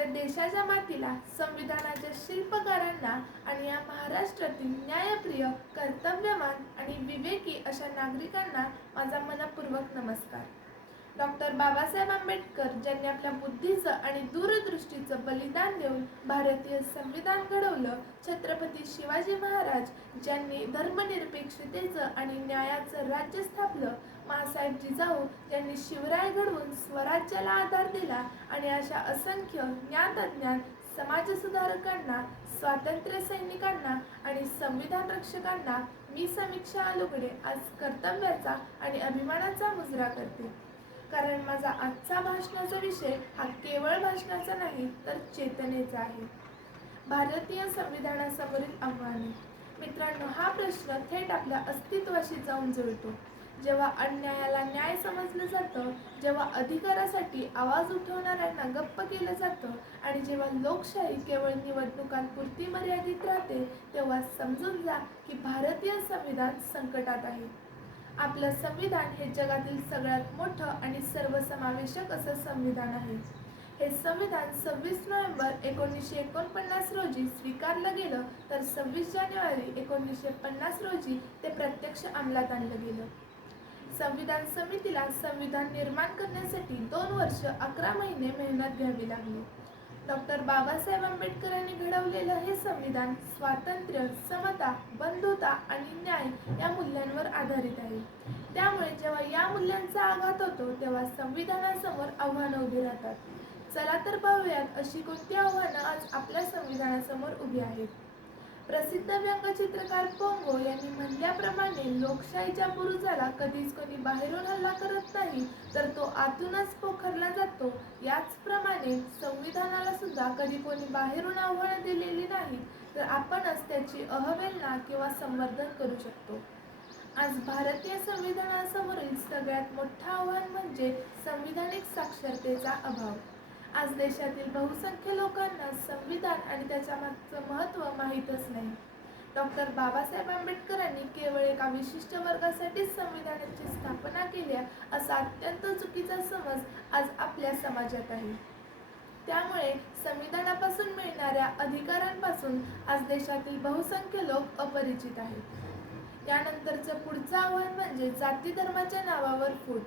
माझ्या देशाच्या मातीला, संविधानाच्या शिल्पकारांना आणि या महाराष्ट्रातील न्यायप्रिय, कर्तव्यवान आणि विवेकी अशा नागरिकांना माझा मनपूर्वक नमस्कार. डॉक्टर बाबासाहेब आंबेडकर ज्यांनी आपल्या बुद्धीचं आणि दूरदृष्टीचं बलिदान देऊन भारतीय संविधान घडवलं, छत्रपती शिवाजी महाराज ज्यांनी धर्मनिरपेक्षतेचं आणि न्यायाचं राज्य स्थापलं, माँसाहेब जिजाऊ ज्यांनी शिवराय घडवून स्वराज्याला आधार दिला आणि अशा असंख्य ज्ञात अज्ञात समाजसुधारकांना, स्वातंत्र्य सैनिकांना आणि संविधान रक्षकांना मी समीक्षा आलुगडे आज कर्तव्याचा आणि अभिमानाचा मुजरा करते. कारण माझा आजचा भाषणाचा विषय हा केवळ भाषणाचा नाही तर चेतनेचा आहे. भारतीय संविधानासमोरील आव्हाने. मित्रांनो, हा प्रश्न थेट आपल्या अस्तित्वाशी जाऊन जुळतो. जेव्हा अन्यायाला न्याय समजलं जातं, जेव्हा अधिकारासाठी आवाज उठवणाऱ्यांना गप्प केलं जातं आणि जेव्हा लोकशाही केवळ निवडणुकांपुरती मर्यादित राहते, तेव्हा समजून जा की भारतीय संविधान संकटात आहे. आपलं संविधान हे जगातील सगळ्यात मोठं आणि सर्वसमावेशक असं संविधान आहे. हे संविधान 26 नोव्हेंबर 1949 रोजी स्वीकारलं गेलं तर 26 जानेवारी 1950 रोजी ते प्रत्यक्ष अंमलात आणलं गेलं. संविधान समितीला संविधान निर्माण करण्यासाठी 2 वर्ष 11 महिने मेहनत घ्यावी लागली. डॉक्टर बाबासाहेब आंबेडकरांनी घडवलेलं हे संविधान स्वातंत्र्य, समता, बंधुता आणि न्याय या मूल्यांवर आधारित आहे. त्यामुळे जेव्हा या मूल्यांचा आघात होतो तेव्हा संविधानासमोर आव्हानं उभी राहतात. चला तर पाहूयात अशी कोणती आव्हानं आज आपल्या संविधानासमोर उभी आहेत. प्रसिद्ध व्यंगचित्रकार पोंगो यांनी म्हणल्याप्रमाणे लोकशाहीच्या बुरुजाला कधीच कोणी बाहेरून हल्ला करत नाही तर तो आतूनच पोखरला जातो. याचप्रमाणे संविधानाला सुद्धा कधी कोणी बाहेरून आव्हानं दिलेली नाही तर आपणच त्याची अवहेलना किंवा संवर्धन करू शकतो. आज भारतीय संविधानासमोरील सगळ्यात मोठं आव्हान म्हणजे संविधानिक साक्षरतेचा अभाव. आज देशातील बहुसंख्य लोकांना संविधान आणि त्याच्या मागचं महत्त्व माहीतच नाही. डॉक्टर बाबासाहेब आंबेडकरांनी केवळ एका विशिष्ट वर्गासाठीच संविधानाची स्थापना केली असा अत्यंत चुकीचा समज आज आपल्या समाजात आहे. त्यामुळे संविधानापासून मिळणाऱ्या अधिकारांपासून आज देशातील बहुसंख्य लोक अपरिचित आहेत. यानंतरचं पुढचं आव्हान म्हणजे जाती धर्माच्या नावावर फूट.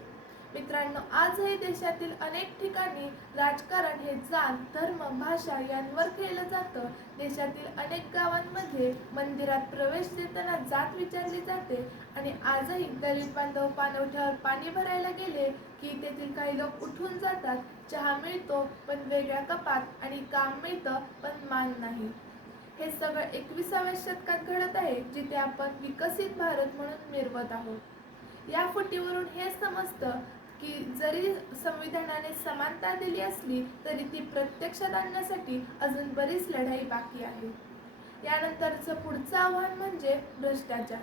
मित्रांनो, आजही देशातील अनेक ठिकाणी राजकारण हे जात, धर्म, भाषा यांवर केलं जातं. देशातील अनेक गावांमध्ये मंदिरात प्रवेश देताना जात विचारली जाते आणि आजही दलित बांधव पाणवठ्यावर पाणी भरायला गेले की तेथील काही लोक उठून जातात. चहा मिळतो पण वेगळ्या कपात आणि काम मिळतं पण मान नाही. हे सगळं 21व्या शतकात घडत आहे, जिथे आपण विकसित भारत म्हणून मिरवत आहोत. या फुटीवरून हे समजतं की जरी संविधानाने समानता दिली असली तरी ती प्रत्यक्षात आणण्यासाठी अजून बरीच लढाई बाकी आहे. यानंतरचं पुढचं आव्हान म्हणजे भ्रष्टाचार.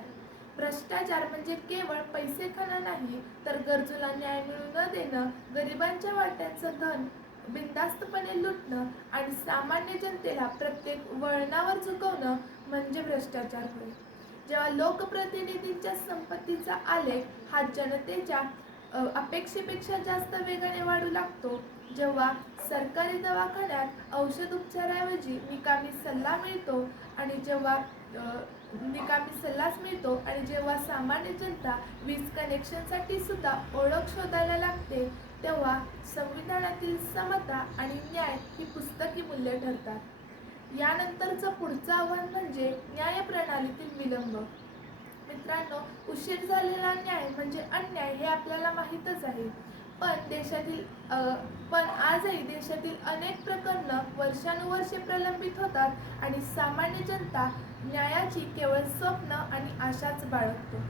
भ्रष्टाचार म्हणजे केवळ पैसे खाणं नाही तर गरजूला न्याय मिळू न देणं, गरिबांच्या वाट्याचं धन बिनधास्तपणे लुटणं आणि सामान्य जनतेला प्रत्येक वळणावर झुकवणं म्हणजे भ्रष्टाचार होय. जेव्हा लोकप्रतिनिधींच्या संपत्तीचा आलेख हा जनतेच्या अपेक्षेपेक्षा जास्त वेगाने वाढू लागतो, जेव्हा सरकारी दवाखान्यात औषध उपचाराऐवजी निकामी सल्ला मिळतो आणि जेव्हा सामान्य जनता वीज कनेक्शनसाठी सुद्धा ओळख शोधायला लागते, तेव्हा संविधानातील समता आणि न्याय ही पुस्तकी मूल्य ठरतात. यानंतरचं पुढचं आव्हान म्हणजे न्यायप्रणालीतील विलंब. मित्रांनो, उशीर झालेला न्याय म्हणजे अन्याय हे आपल्याला माहीतच आहे. पण आजही देशातील अनेक प्रकरणं वर्षानुवर्षे प्रलंबित होतात आणि सामान्य जनता न्यायाची केवळ स्वप्न आणि आशाच बाळगतो.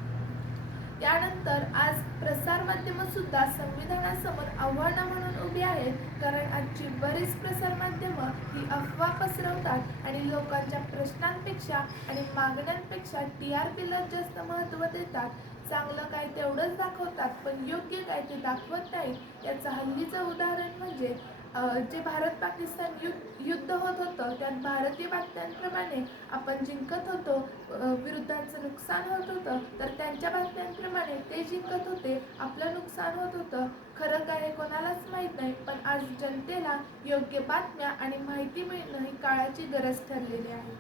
यानंतर आज प्रसारमाध्यमं सुद्धा संविधानासमोर आव्हानं म्हणून उभी आहेत. कारण आजची बरीच प्रसारमाध्यमं ही अफवा पसरवतात आणि लोकांच्या प्रश्नांपेक्षा आणि मागण्यांपेक्षा TRPला जास्त महत्त्व देतात. चांगलं काय तेवढंच दाखवतात पण योग्य काय ते दाखवत नाहीत. याचं हल्लीचं उदाहरण म्हणजे जे भारत पाकिस्तान युद्ध होत होतं त्यात भारतीय बातम्यांप्रमाणे आपण जिंकत होतो, विरुद्धांचं नुकसान होत होतं, तर त्यांच्या बातम्यांप्रमाणे ते जिंकत होते, आपलं नुकसान होत होतं. खरं काय हे कोणालाच माहीत नाही, पण आज जनतेला योग्य बातम्या आणि माहिती मिळणं ही काळाची गरज ठरलेली आहे.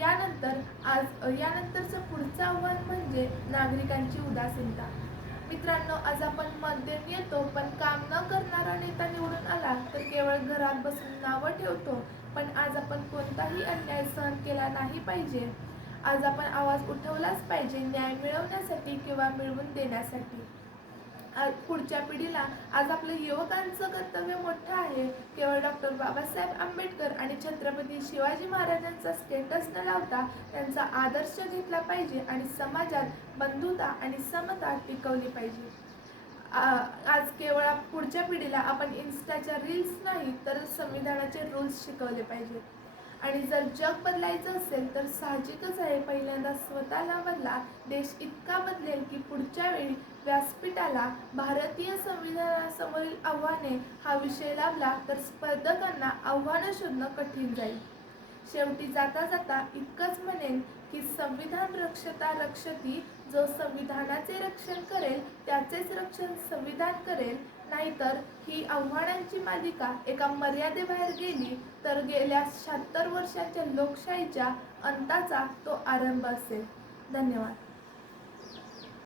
यानंतरचं पुढचं आव्हान म्हणजे नागरिकांची उदासीनता. मित्रांनो, आज आपण मत देऊन येतो, पण काम न करणारा नेता निवडून आला तर केवळ घरात बसून नावं ठेवतो. पण आज आपण कोणताही अन्याय सहन केला नाही पाहिजे. आज आपण आवाज उठवलाच पाहिजे, न्याय मिळवण्यासाठी किंवा मिळवून देण्यासाठी. पुढच्या पिढीला आज आपल्या युवकांचं कर्तव्य मोठं आहे. केवळ डॉक्टर बाबासाहेब आंबेडकर आणि छत्रपती शिवाजी महाराजांचा स्टेटस न लावता त्यांचा आदर्श घेतला पाहिजे आणि समाजात बंधुता आणि समता टिकवली पाहिजे. आज केवळ पुढच्या पिढीला आपण इन्स्टाच्या रील्स नाही तर संविधानाचे रूल्स शिकवले पाहिजे. आणि जर जग बदलायचं असेल तर साहजिकच आहे, पहिल्यांदा स्वतःला बदला. देश इतका बदलेल की पुढच्या वेळी व्यासपीठाला भारतीय संविधानासमोरील आव्हाने हा विषय लाभला तर स्पर्धकांना आव्हानं शोधणं कठीण जाईल. शेवटी जाता जाता इतकंच म्हणेन की संविधान रक्षता रक्षती. जो संविधानाचे रक्षण करेल त्याचेच रक्षण संविधान करेल. नाहीतर ही आव्हानांची मालिका एका मर्यादेबाहेर गेली तर गेल्या 76 वर्षांच्या लोकशाहीच्या अंताचा तो आरंभ असेल. धन्यवाद.